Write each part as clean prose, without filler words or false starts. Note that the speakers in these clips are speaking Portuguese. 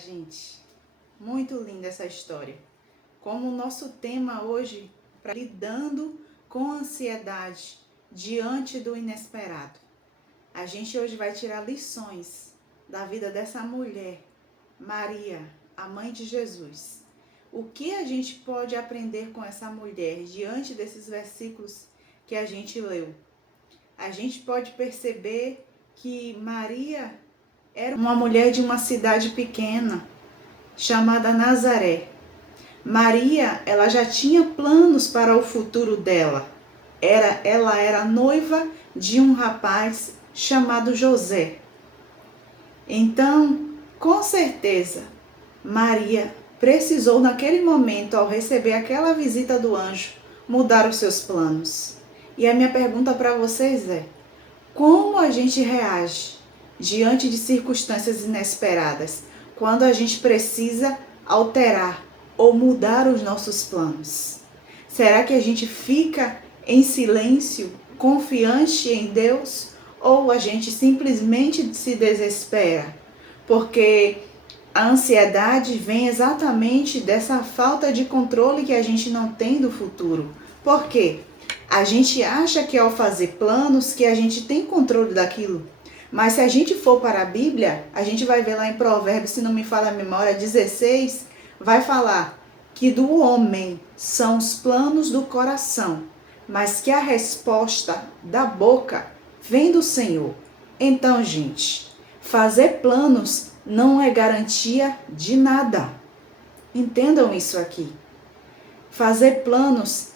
gente, muito linda essa história. Como o nosso tema hoje, lidando com ansiedade diante do inesperado. A gente hoje vai tirar lições da vida dessa mulher, Maria, a mãe de Jesus. O que a gente pode aprender com essa mulher diante desses versículos que a gente leu? A gente pode perceber que Maria era uma mulher de uma cidade pequena, chamada Nazaré. Maria, ela já tinha planos para o futuro dela. Ela era noiva de um rapaz chamado José. Então, com certeza, Maria precisou naquele momento, ao receber aquela visita do anjo, mudar os seus planos. E a minha pergunta para vocês é: como a gente reage diante de circunstâncias inesperadas, quando a gente precisa alterar ou mudar os nossos planos? Será que a gente fica em silêncio, confiante em Deus, ou a gente simplesmente se desespera? Porque a ansiedade vem exatamente dessa falta de controle que a gente não tem do futuro. Por quê? A gente acha que ao fazer planos que a gente tem controle daquilo. Mas se a gente for para a Bíblia, a gente vai ver lá em Provérbios, se não me falha a memória, 16, vai falar que do homem são os planos do coração, mas que a resposta da boca vem do Senhor. Então, gente, fazer planos não é garantia de nada. Entendam isso aqui. Fazer planos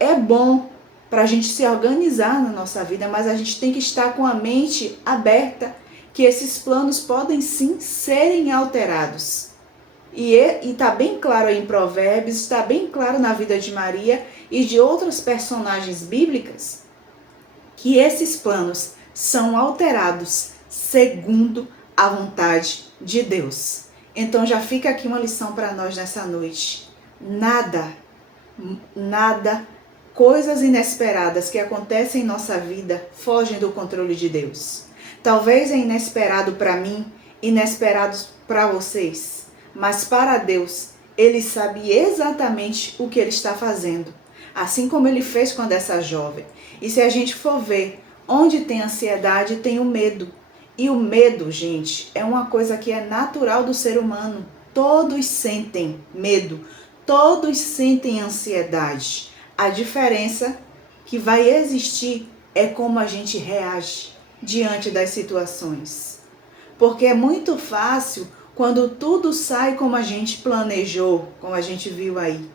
é bom para a gente se organizar na nossa vida, mas a gente tem que estar com a mente aberta, que esses planos podem sim serem alterados. E está bem claro aí em Provérbios, está bem claro na vida de Maria e de outras personagens bíblicas, que esses planos são alterados segundo a vontade de Deus. Então já fica aqui uma lição para nós nessa noite. Nada, coisas inesperadas que acontecem em nossa vida fogem do controle de Deus. Talvez é inesperado para mim, inesperado para vocês, mas para Deus, Ele sabe exatamente o que Ele está fazendo, assim como Ele fez com essa jovem. E se a gente for ver, onde tem ansiedade, tem o medo. E o medo, gente, é uma coisa que é natural do ser humano. Todos sentem medo, todos sentem ansiedade. A diferença que vai existir é como a gente reage diante das situações. Porque é muito fácil quando tudo sai como a gente planejou, como a gente viu aí.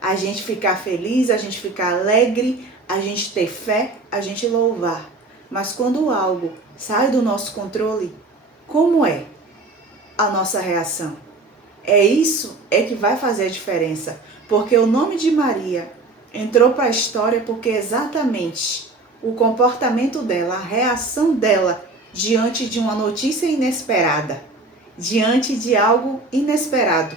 A gente ficar feliz, a gente ficar alegre, a gente ter fé, a gente louvar. Mas quando algo sai do nosso controle, como é a nossa reação? É isso que vai fazer a diferença. Porque o nome de Maria entrou para a história porque exatamente o comportamento dela, a reação dela diante de uma notícia inesperada, diante de algo inesperado.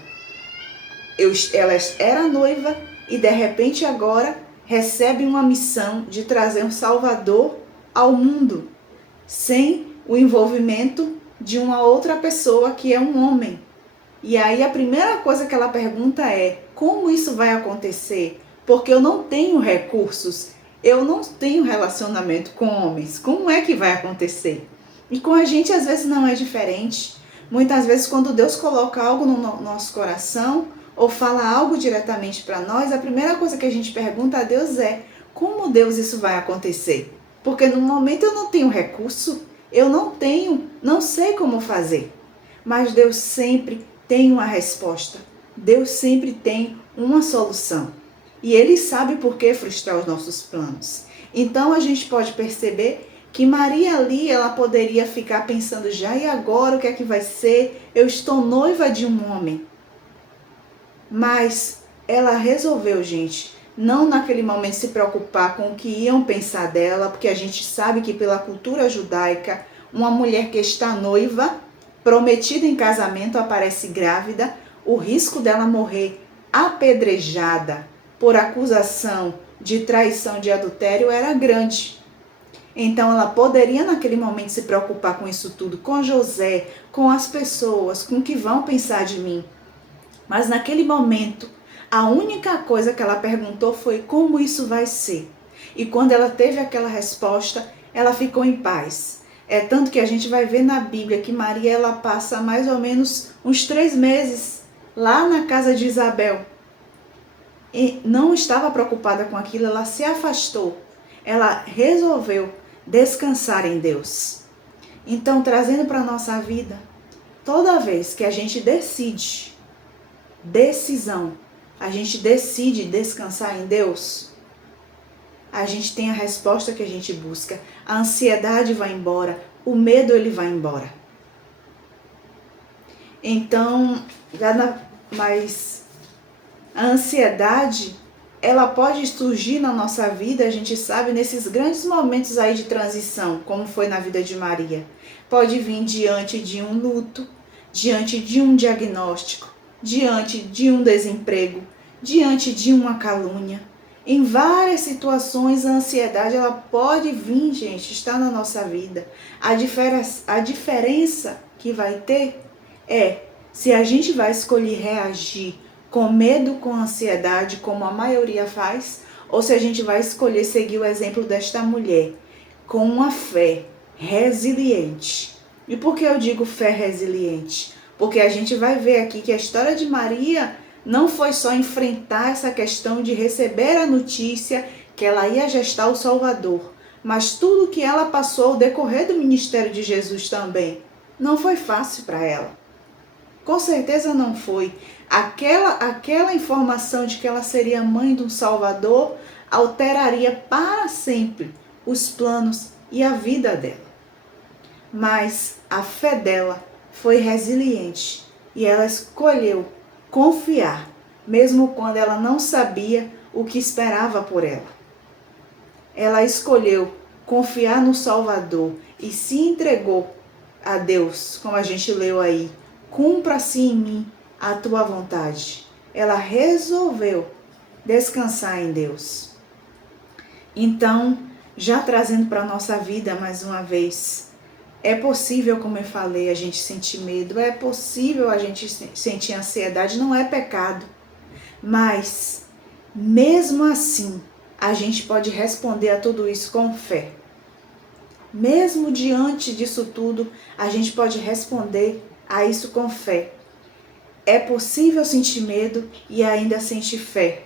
Ela era noiva e de repente agora recebe uma missão de trazer um Salvador ao mundo, sem o envolvimento de uma outra pessoa que é um homem. E aí a primeira coisa que ela pergunta é: como isso vai acontecer? Porque eu não tenho recursos, eu não tenho relacionamento com homens. Como é que vai acontecer? E com a gente às vezes não é diferente. Muitas vezes quando Deus coloca algo no nosso coração ou fala algo diretamente para nós, a primeira coisa que a gente pergunta a Deus é: como Deus isso vai acontecer? Porque no momento eu não tenho recurso, eu não sei como fazer. Mas Deus sempre tem uma resposta. Deus sempre tem uma solução. E Ele sabe por que frustrar os nossos planos. Então a gente pode perceber que Maria ali, ela poderia ficar pensando já: e agora o que é que vai ser? Eu estou noiva de um homem. Mas ela resolveu, gente, não naquele momento se preocupar com o que iam pensar dela, porque a gente sabe que pela cultura judaica, uma mulher que está noiva, prometida em casamento, aparece grávida, o risco dela morrer apedrejada por acusação de traição, de adultério, era grande. Então ela poderia naquele momento se preocupar com isso tudo, com José, com as pessoas, com o que vão pensar de mim. Mas naquele momento, a única coisa que ela perguntou foi como isso vai ser. E quando ela teve aquela resposta, ela ficou em paz. É tanto que a gente vai ver na Bíblia que Maria ela passa mais ou menos uns 3 meses lá na casa de Isabel. E não estava preocupada com aquilo, ela se afastou. Ela resolveu descansar em Deus. Então, trazendo para a nossa vida, toda vez que a gente decide, a gente decide descansar em Deus, a gente tem a resposta que a gente busca. A ansiedade vai embora, o medo ele vai embora. Então, mas a ansiedade, ela pode surgir na nossa vida, a gente sabe, nesses grandes momentos aí de transição, como foi na vida de Maria. Pode vir diante de um luto, diante de um diagnóstico, diante de um desemprego, diante de uma calúnia. Em várias situações, a ansiedade ela pode vir, gente, estar na nossa vida. A diferença que vai ter é se a gente vai escolher reagir com medo, com ansiedade, como a maioria faz, ou se a gente vai escolher seguir o exemplo desta mulher, com uma fé resiliente. E por que eu digo fé resiliente? Porque a gente vai ver aqui que a história de Maria não foi só enfrentar essa questão de receber a notícia que ela ia gestar o Salvador, mas tudo que ela passou ao decorrer do ministério de Jesus também. Não foi fácil para ela. Com certeza não foi. Aquela informação de que ela seria mãe de um Salvador alteraria para sempre os planos e a vida dela. Mas a fé dela foi resiliente e ela escolheu confiar, mesmo quando ela não sabia o que esperava por ela. Ela escolheu confiar no Salvador e se entregou a Deus, como a gente leu aí. Cumpra-se em mim a tua vontade. Ela resolveu descansar em Deus. Então, já trazendo para a nossa vida mais uma vez, é possível, como eu falei, a gente sentir medo, é possível a gente sentir ansiedade, não é pecado. Mas, mesmo assim, a gente pode responder a tudo isso com fé. Mesmo diante disso tudo, a gente pode responder a isso com fé. É possível sentir medo e ainda sentir fé.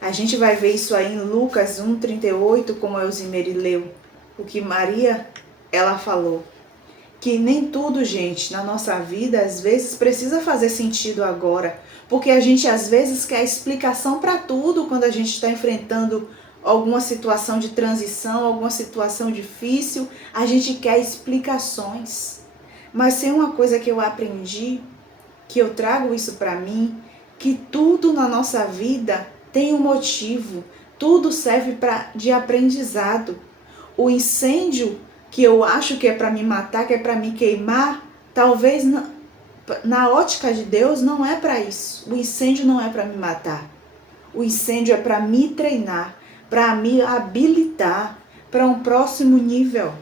A gente vai ver isso aí em Lucas 1:38, como a Elzimeri leu. O que Maria, ela falou. Que nem tudo, gente, na nossa vida, às vezes, precisa fazer sentido agora. Porque a gente, às vezes, quer explicação para tudo quando a gente está enfrentando alguma situação de transição, alguma situação difícil. A gente quer explicações. Mas tem uma coisa que eu aprendi, que eu trago isso para mim, que tudo na nossa vida tem um motivo, tudo serve de aprendizado. O incêndio que eu acho que é para me matar, que é para me queimar, talvez na ótica de Deus não é para isso. O incêndio não é para me matar. O incêndio é para me treinar, para me habilitar para um próximo nível,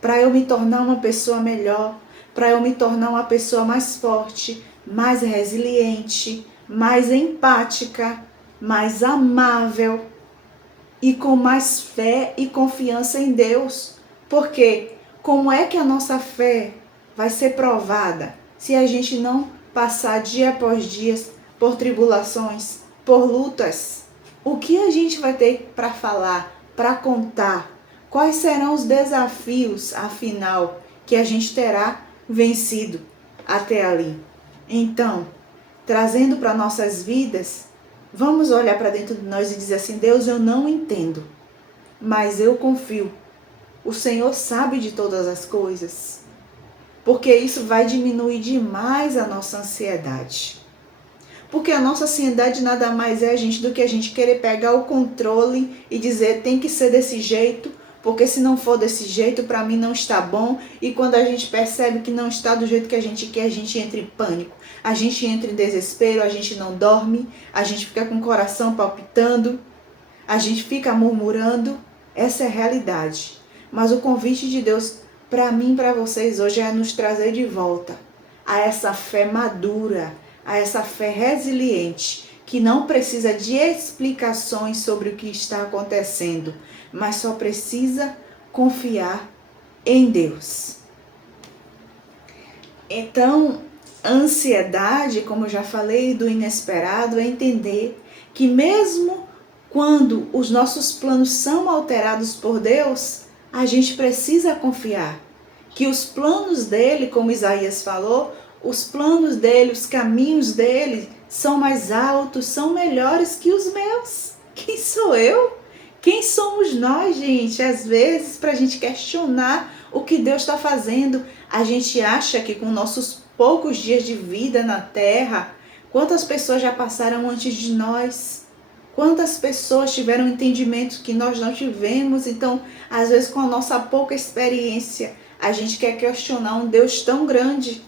para eu me tornar uma pessoa melhor, para eu me tornar uma pessoa mais forte, mais resiliente, mais empática, mais amável e com mais fé e confiança em Deus. Porque como é que a nossa fé vai ser provada se a gente não passar dia após dia por tribulações, por lutas? O que a gente vai ter para falar, para contar? Quais serão os desafios, afinal, que a gente terá vencido até ali? Então, trazendo para nossas vidas, vamos olhar para dentro de nós e dizer assim: Deus, eu não entendo, mas eu confio. O Senhor sabe de todas as coisas, porque isso vai diminuir demais a nossa ansiedade. Porque a nossa ansiedade nada mais é, gente, do que a gente querer pegar o controle e dizer tem que ser desse jeito, porque se não for desse jeito, para mim não está bom. E quando a gente percebe que não está do jeito que a gente quer, a gente entra em pânico, a gente entra em desespero, a gente não dorme, a gente fica com o coração palpitando, a gente fica murmurando. Essa é a realidade. Mas o convite de Deus para mim e para vocês hoje é nos trazer de volta a essa fé madura, a essa fé resiliente, que não precisa de explicações sobre o que está acontecendo, mas só precisa confiar em Deus. Então, a ansiedade, como eu já falei, do inesperado, é entender que mesmo quando os nossos planos são alterados por Deus, a gente precisa confiar que os planos dele, como Isaías falou, os planos dele, os caminhos dele são mais altos, são melhores que os meus. Quem sou eu? Quem somos nós, gente? Às vezes, para a gente questionar o que Deus está fazendo, a gente acha que com nossos poucos dias de vida na Terra, quantas pessoas já passaram antes de nós? Quantas pessoas tiveram entendimento que nós não tivemos? Então, às vezes, com a nossa pouca experiência, a gente quer questionar um Deus tão grande,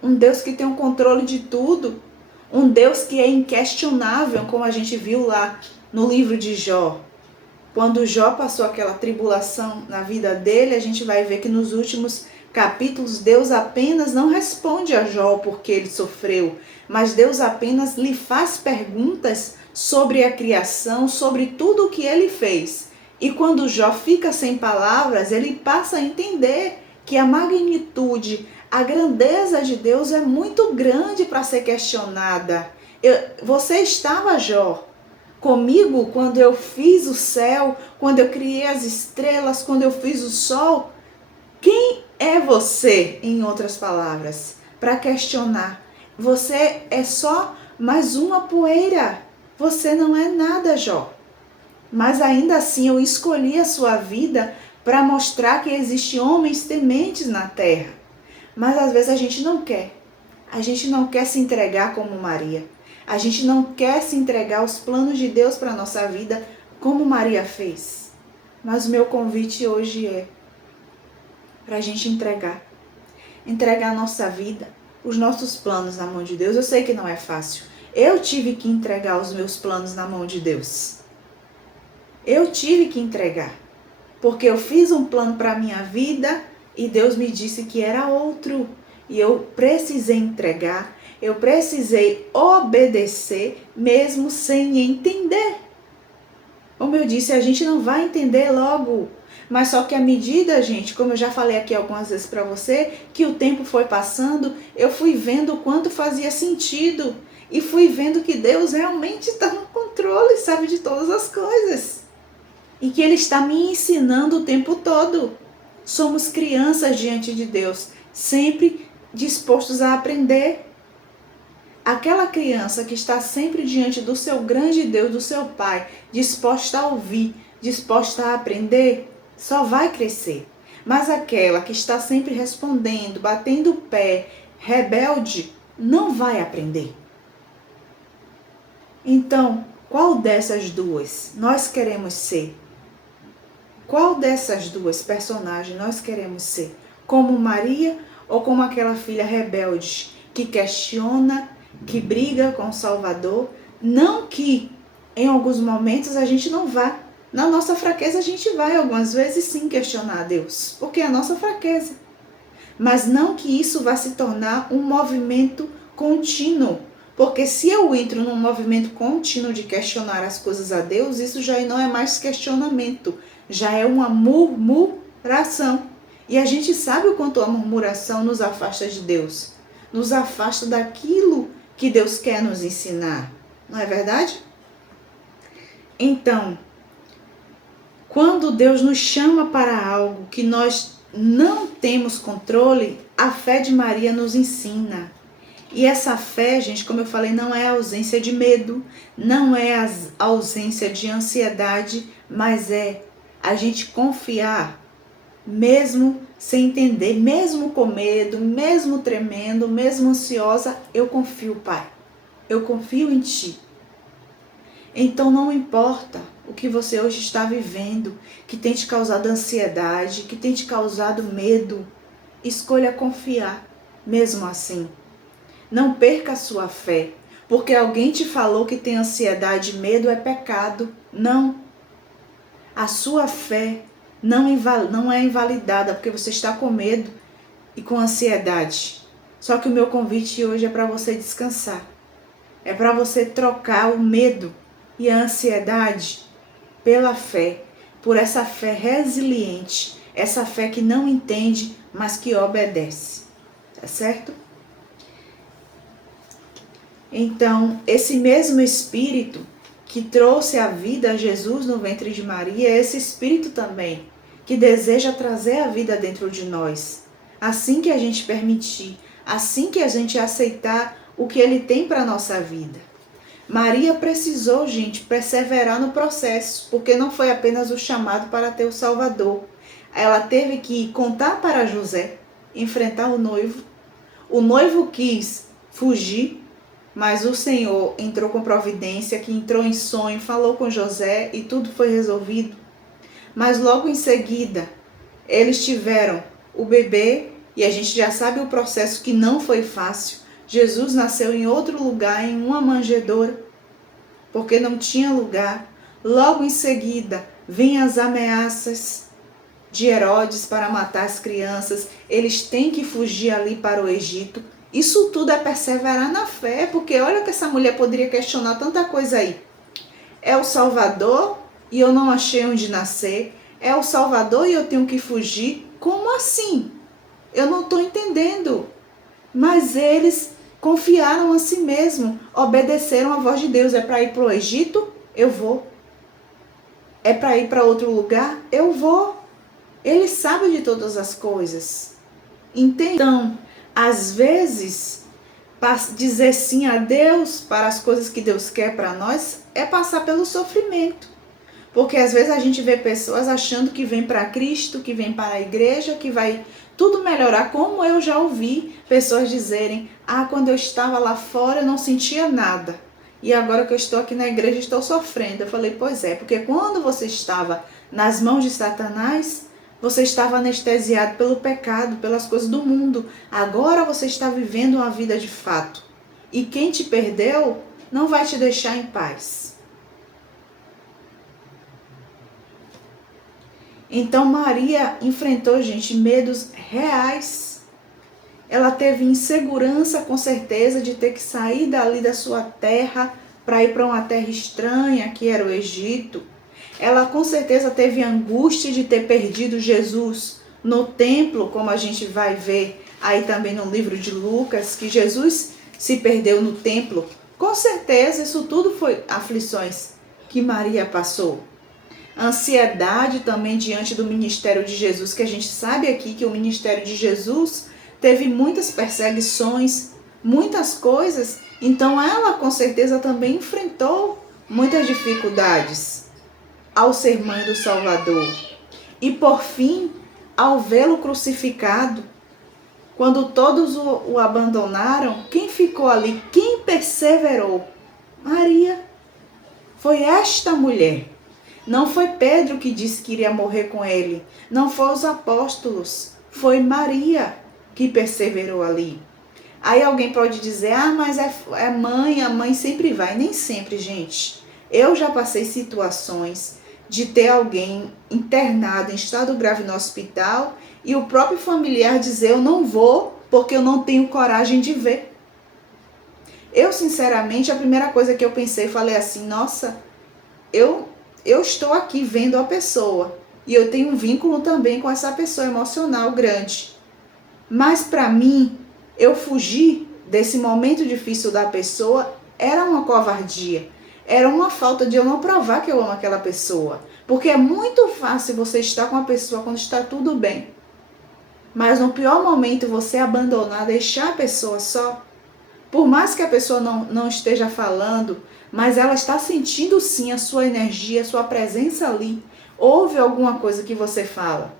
um Deus que tem o controle de tudo, um Deus que é inquestionável, como a gente viu lá no livro de Jó. Quando Jó passou aquela tribulação na vida dele, a gente vai ver que nos últimos capítulos Deus apenas não responde a Jó porque ele sofreu, mas Deus apenas lhe faz perguntas sobre a criação, sobre tudo o que ele fez. E quando Jó fica sem palavras, ele passa a entender que a magnitude, a grandeza de Deus é muito grande para ser questionada. Você estava, Jó, comigo quando eu fiz o céu, quando eu criei as estrelas, quando eu fiz o sol? Quem é você, em outras palavras, para questionar? Você é só mais uma poeira. Você não é nada, Jó. Mas ainda assim eu escolhi a sua vida para mostrar que existem homens tementes na terra. Mas às vezes a gente não quer. A gente não quer se entregar como Maria. A gente não quer se entregar aos planos de Deus para a nossa vida como Maria fez. Mas o meu convite hoje é para a gente entregar a nossa vida, os nossos planos na mão de Deus. Eu sei que não é fácil. Eu tive que entregar os meus planos na mão de Deus. Eu tive que entregar. Porque eu fiz um plano para a minha vida e Deus me disse que era outro. E eu precisei entregar, eu precisei obedecer, mesmo sem entender. Como eu disse, a gente não vai entender logo. Mas só que à medida, gente, como eu já falei aqui algumas vezes para você, que o tempo foi passando, eu fui vendo o quanto fazia sentido. E fui vendo que Deus realmente está no controle, sabe de todas as coisas. E que Ele está me ensinando o tempo todo. Somos crianças diante de Deus, sempre dispostos a aprender. Aquela criança que está sempre diante do seu grande Deus, do seu Pai, disposta a ouvir, disposta a aprender, só vai crescer. Mas aquela que está sempre respondendo, batendo o pé, rebelde, não vai aprender. Então, qual dessas duas nós queremos ser? Qual dessas duas personagens nós queremos ser? Como Maria ou como aquela filha rebelde que questiona, que briga com o Salvador? Não que em alguns momentos a gente não vá. Na nossa fraqueza a gente vai algumas vezes sim questionar a Deus, porque é a nossa fraqueza. Mas não que isso vá se tornar um movimento contínuo. Porque se eu entro num movimento contínuo de questionar as coisas a Deus, isso já não é mais questionamento, já é uma murmuração. E a gente sabe o quanto a murmuração nos afasta de Deus, nos afasta daquilo que Deus quer nos ensinar, não é verdade? Então, quando Deus nos chama para algo que nós não temos controle, a fé de Maria nos ensina. E essa fé, gente, como eu falei, não é a ausência de medo, não é a ausência de ansiedade, mas é a gente confiar, mesmo sem entender, mesmo com medo, mesmo tremendo, mesmo ansiosa, eu confio, Pai. Eu confio em Ti. Então não importa o que você hoje está vivendo, que tem te causado ansiedade, que tem te causado medo, escolha confiar, mesmo assim. Não perca a sua fé, porque alguém te falou que tem ansiedade e medo é pecado. Não. A sua fé não é invalidada, porque você está com medo e com ansiedade. Só que o meu convite hoje é para você descansar. É para você trocar o medo e a ansiedade pela fé, por essa fé resiliente, essa fé que não entende, mas que obedece. Tá certo? Então, esse mesmo Espírito que trouxe a vida a Jesus no ventre de Maria, é esse Espírito também que deseja trazer a vida dentro de nós. Assim que a gente permitir, assim que a gente aceitar o que Ele tem para a nossa vida. Maria precisou, gente, perseverar no processo, porque não foi apenas o chamado para ter o Salvador. Ela teve que contar para José, enfrentar o noivo. O noivo quis fugir, mas o Senhor entrou com providência, que entrou em sonho, falou com José e tudo foi resolvido. Mas logo em seguida, eles tiveram o bebê e a gente já sabe o processo que não foi fácil. Jesus nasceu em outro lugar, em uma manjedoura, porque não tinha lugar. Logo em seguida, vêm as ameaças de Herodes para matar as crianças. Eles têm que fugir ali para o Egito. Isso tudo é perseverar na fé, porque olha que essa mulher poderia questionar tanta coisa aí. É o Salvador e eu não achei onde nascer. É o Salvador e eu tenho que fugir. Como assim? Eu não estou entendendo. Mas eles confiaram a si mesmo, obedeceram a voz de Deus. É para ir para o Egito? Eu vou. É para ir para outro lugar? Eu vou. Ele sabe de todas as coisas. Entende? Então, às vezes, dizer sim a Deus para as coisas que Deus quer para nós é passar pelo sofrimento. Porque às vezes a gente vê pessoas achando que vem para Cristo, que vem para a igreja, que vai tudo melhorar. Como eu já ouvi pessoas dizerem: quando eu estava lá fora eu não sentia nada. E agora que eu estou aqui na igreja estou sofrendo. Eu falei: pois é, porque quando você estava nas mãos de Satanás, você estava anestesiado pelo pecado, pelas coisas do mundo. Agora você está vivendo uma vida de fato. E quem te perdeu não vai te deixar em paz. Então Maria enfrentou, gente, medos reais. Ela teve insegurança, com certeza, de ter que sair dali da sua terra para ir para uma terra estranha, que era o Egito. Ela com certeza teve angústia de ter perdido Jesus no templo, como a gente vai ver aí também no livro de Lucas, que Jesus se perdeu no templo. Com certeza isso tudo foi aflições que Maria passou. Ansiedade também diante do ministério de Jesus, que a gente sabe aqui que o ministério de Jesus teve muitas perseguições, muitas coisas. Então ela com certeza também enfrentou muitas dificuldades ao ser mãe do Salvador. E por fim, ao vê-lo crucificado, quando todos o abandonaram, quem ficou ali? Quem perseverou? Maria. Foi esta mulher. Não foi Pedro que disse que iria morrer com ele. Não foi os apóstolos. Foi Maria que perseverou ali. Aí alguém pode dizer: mas é mãe, a mãe sempre vai. Nem sempre, gente. Eu já passei situações de ter alguém internado em estado grave no hospital e o próprio familiar dizer: eu não vou porque eu não tenho coragem de ver. Eu, sinceramente, a primeira coisa que eu pensei, falei assim: nossa, eu estou aqui vendo a pessoa e eu tenho um vínculo também com essa pessoa emocional grande. Mas para mim, eu fugir desse momento difícil da pessoa era uma covardia. Era uma falta de eu não provar que eu amo aquela pessoa. Porque é muito fácil você estar com a pessoa quando está tudo bem. Mas no pior momento você abandonar, deixar a pessoa só. Por mais que a pessoa não esteja falando, mas ela está sentindo sim a sua energia, a sua presença ali. Houve alguma coisa que você fala.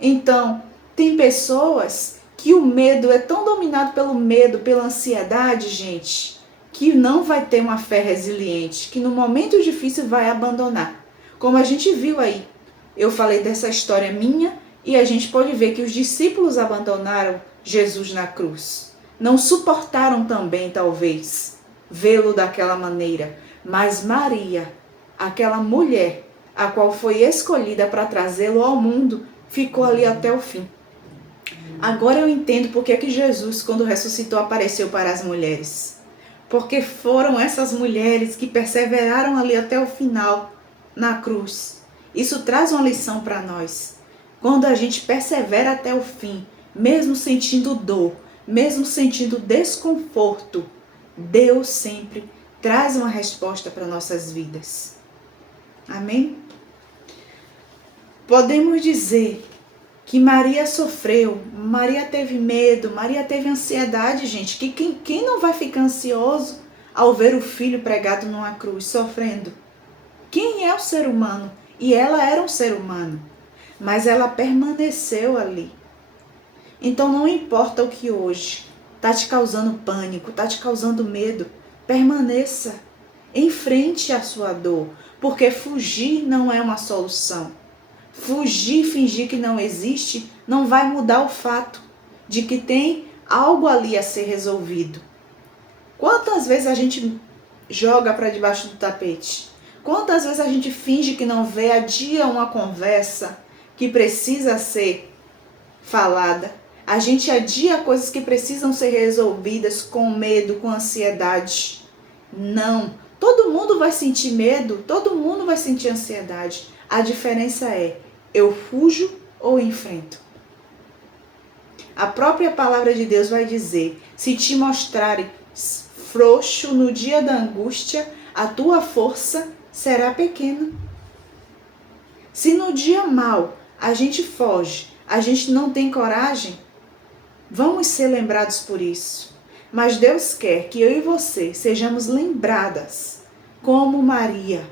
Então, tem pessoas que o medo é tão dominado pelo medo, pela ansiedade, gente, que não vai ter uma fé resiliente, que no momento difícil vai abandonar. Como a gente viu aí, eu falei dessa história minha e a gente pode ver que os discípulos abandonaram Jesus na cruz. Não suportaram também, talvez, vê-lo daquela maneira. Mas Maria, aquela mulher, a qual foi escolhida para trazê-lo ao mundo, ficou ali até o fim. Agora eu entendo porque é que Jesus, quando ressuscitou, apareceu para as mulheres. Porque foram essas mulheres que perseveraram ali até o final, na cruz. Isso traz uma lição para nós. Quando a gente persevera até o fim, mesmo sentindo dor, mesmo sentindo desconforto, Deus sempre traz uma resposta para nossas vidas. Amém? Podemos dizer que Maria sofreu, Maria teve medo, Maria teve ansiedade, gente. Que quem não vai ficar ansioso ao ver o filho pregado numa cruz, sofrendo? Quem é o ser humano? E ela era um ser humano, mas ela permaneceu ali. Então não importa o que hoje está te causando pânico, está te causando medo, permaneça, enfrente a sua dor, porque fugir não é uma solução. Fugir, fingir que não existe, não vai mudar o fato de que tem algo ali a ser resolvido. Quantas vezes a gente joga para debaixo do tapete? Quantas vezes a gente finge que não vê, adia uma conversa que precisa ser falada? A gente adia coisas que precisam ser resolvidas com medo, com ansiedade. Não. Todo mundo vai sentir medo, todo mundo vai sentir ansiedade. A diferença é, eu fujo ou enfrento? A própria palavra de Deus vai dizer, se te mostrarem frouxo no dia da angústia, a tua força será pequena. Se no dia mau a gente foge, a gente não tem coragem, vamos ser lembrados por isso. Mas Deus quer que eu e você sejamos lembradas como Maria,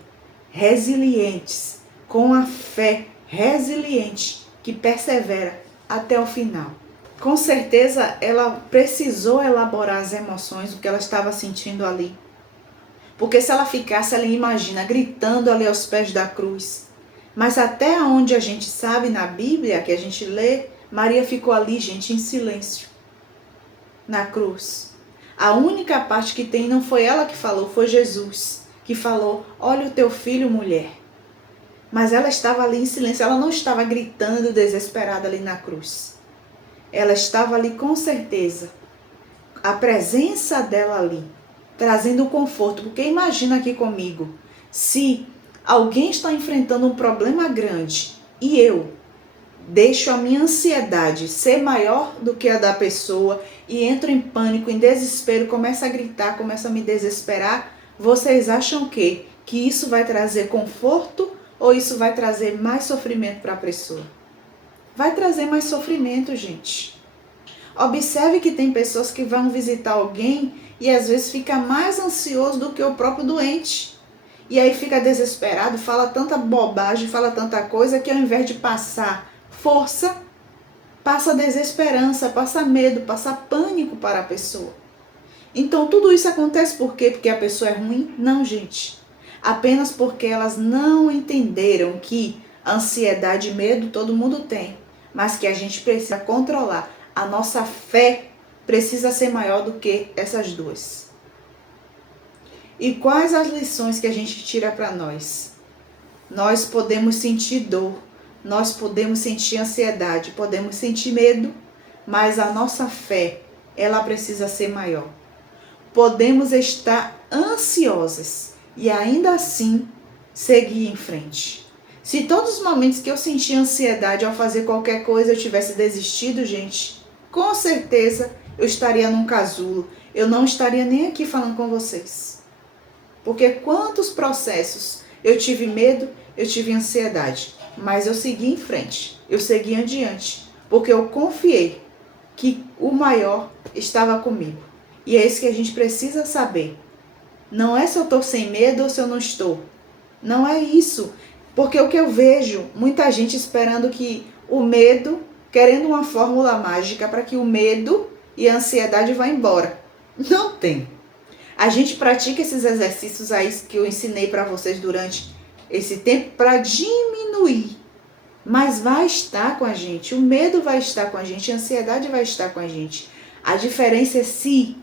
resilientes, com a fé resiliente, que persevera até o final. Com certeza ela precisou elaborar as emoções, o que ela estava sentindo ali. Porque se ela ficasse, ela imagina, gritando ali aos pés da cruz. Mas até onde a gente sabe na Bíblia, que a gente lê, Maria ficou ali, gente, em silêncio, na cruz. A única parte que tem não foi ela que falou, foi Jesus que falou, olha o teu filho, mulher. Mas ela estava ali em silêncio, ela não estava gritando desesperada ali na cruz. Ela estava ali com certeza, a presença dela ali, trazendo conforto. Porque imagina aqui comigo, se alguém está enfrentando um problema grande e eu deixo a minha ansiedade ser maior do que a da pessoa e entro em pânico, em desespero, começo a gritar, começo a me desesperar, vocês acham que isso vai trazer conforto ou isso vai trazer mais sofrimento para a pessoa? Vai trazer mais sofrimento, gente. Observe que tem pessoas que vão visitar alguém e às vezes fica mais ansioso do que o próprio doente. E aí fica desesperado, fala tanta bobagem, fala tanta coisa que ao invés de passar força, passa desesperança, passa medo, passa pânico para a pessoa. Então tudo isso acontece por quê? Porque a pessoa é ruim? Não, gente. Apenas porque elas não entenderam que ansiedade e medo todo mundo tem, mas que a gente precisa controlar. A nossa fé precisa ser maior do que essas duas. E quais as lições que a gente tira para nós? Nós podemos sentir dor, nós podemos sentir ansiedade, podemos sentir medo, mas a nossa fé, ela precisa ser maior. Podemos estar ansiosas e ainda assim seguir em frente. Se todos os momentos que eu senti ansiedade ao fazer qualquer coisa eu tivesse desistido, gente, com certeza eu estaria num casulo. Eu não estaria nem aqui falando com vocês. Porque quantos processos eu tive medo, eu tive ansiedade, mas eu segui em frente, eu segui adiante, porque eu confiei que o maior estava comigo. E é isso que a gente precisa saber. Não é se eu estou sem medo ou se eu não estou. Não é isso. Porque o que eu vejo, muita gente esperando que o medo, querendo uma fórmula mágica para que o medo e a ansiedade vá embora. Não tem. A gente pratica esses exercícios aí que eu ensinei para vocês durante esse tempo para diminuir. Mas vai estar com a gente. O medo vai estar com a gente, a ansiedade vai estar com a gente. A diferença é se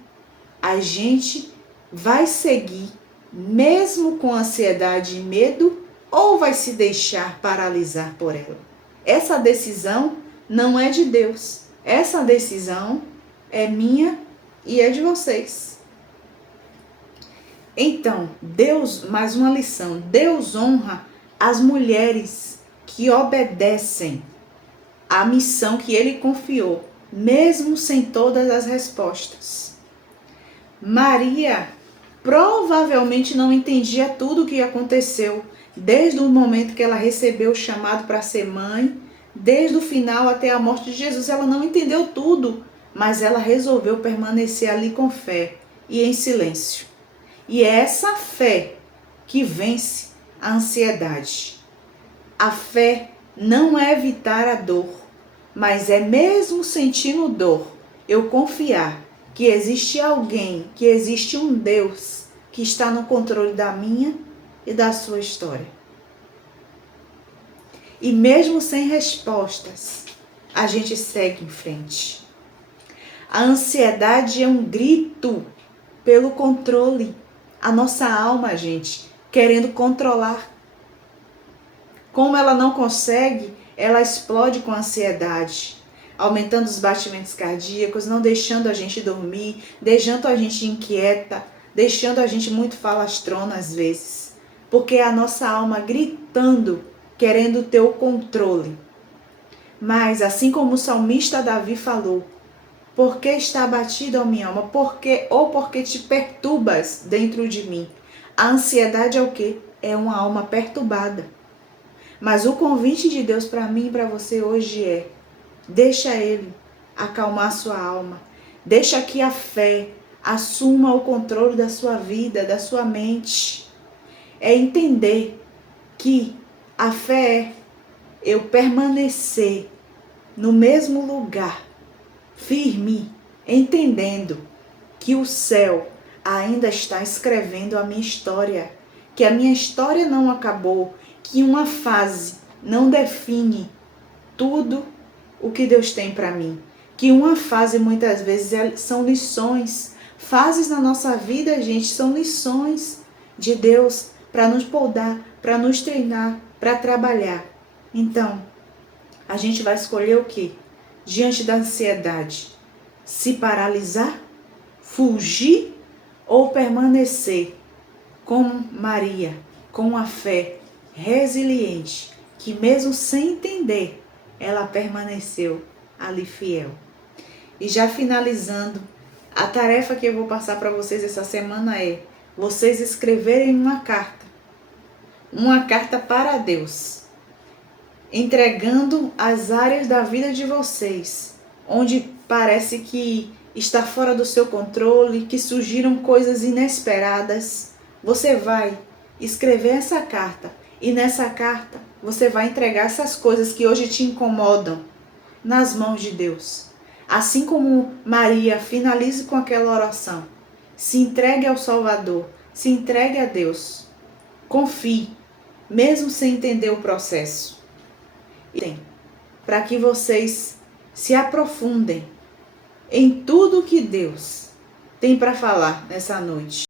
a gente vai seguir, mesmo com ansiedade e medo, ou vai se deixar paralisar por ela? Essa decisão não é de Deus. Essa decisão é minha e é de vocês. Então, Deus, mais uma lição, Deus honra as mulheres que obedecem à missão que Ele confiou, mesmo sem todas as respostas. Maria provavelmente não entendia tudo o que aconteceu, desde o momento que ela recebeu o chamado para ser mãe, desde o final até a morte de Jesus. Ela não entendeu tudo, mas ela resolveu permanecer ali com fé e em silêncio. E é essa fé que vence a ansiedade. A fé não é evitar a dor, mas é mesmo sentindo dor, eu confiar que existe alguém, que existe um Deus que está no controle da minha e da sua história. E mesmo sem respostas, a gente segue em frente. A ansiedade é um grito pelo controle. A nossa alma, gente, querendo controlar. Como ela não consegue, ela explode com ansiedade, aumentando os batimentos cardíacos, não deixando a gente dormir, deixando a gente inquieta, deixando a gente muito falastrona às vezes. Porque é a nossa alma gritando, querendo ter o controle. Mas, assim como o salmista Davi falou, por que está abatida a minha alma? Porque te perturbas dentro de mim. A ansiedade é o quê? É uma alma perturbada. Mas o convite de Deus para mim e para você hoje é: deixa Ele acalmar sua alma. Deixa que a fé assuma o controle da sua vida, da sua mente. É entender que a fé é eu permanecer no mesmo lugar, firme, entendendo que o céu ainda está escrevendo a minha história, que a minha história não acabou, que uma fase não define tudo o que Deus tem para mim, que uma fase muitas vezes são lições. Fases na nossa vida, gente, são lições de Deus para nos podar, para nos treinar, para trabalhar. Então, a gente vai escolher o quê? Diante da ansiedade, se paralisar, fugir ou permanecer como Maria, com a fé resiliente, que mesmo sem entender, ela permaneceu ali fiel. E já finalizando, a tarefa que eu vou passar para vocês essa semana é vocês escreverem uma carta para Deus, entregando as áreas da vida de vocês, onde parece que está fora do seu controle, que surgiram coisas inesperadas. Você vai escrever essa carta e nessa carta você vai entregar essas coisas que hoje te incomodam nas mãos de Deus. Assim como Maria, finalize com aquela oração. Se entregue ao Salvador, se entregue a Deus. Confie, mesmo sem entender o processo. Para que vocês se aprofundem em tudo que Deus tem para falar nessa noite.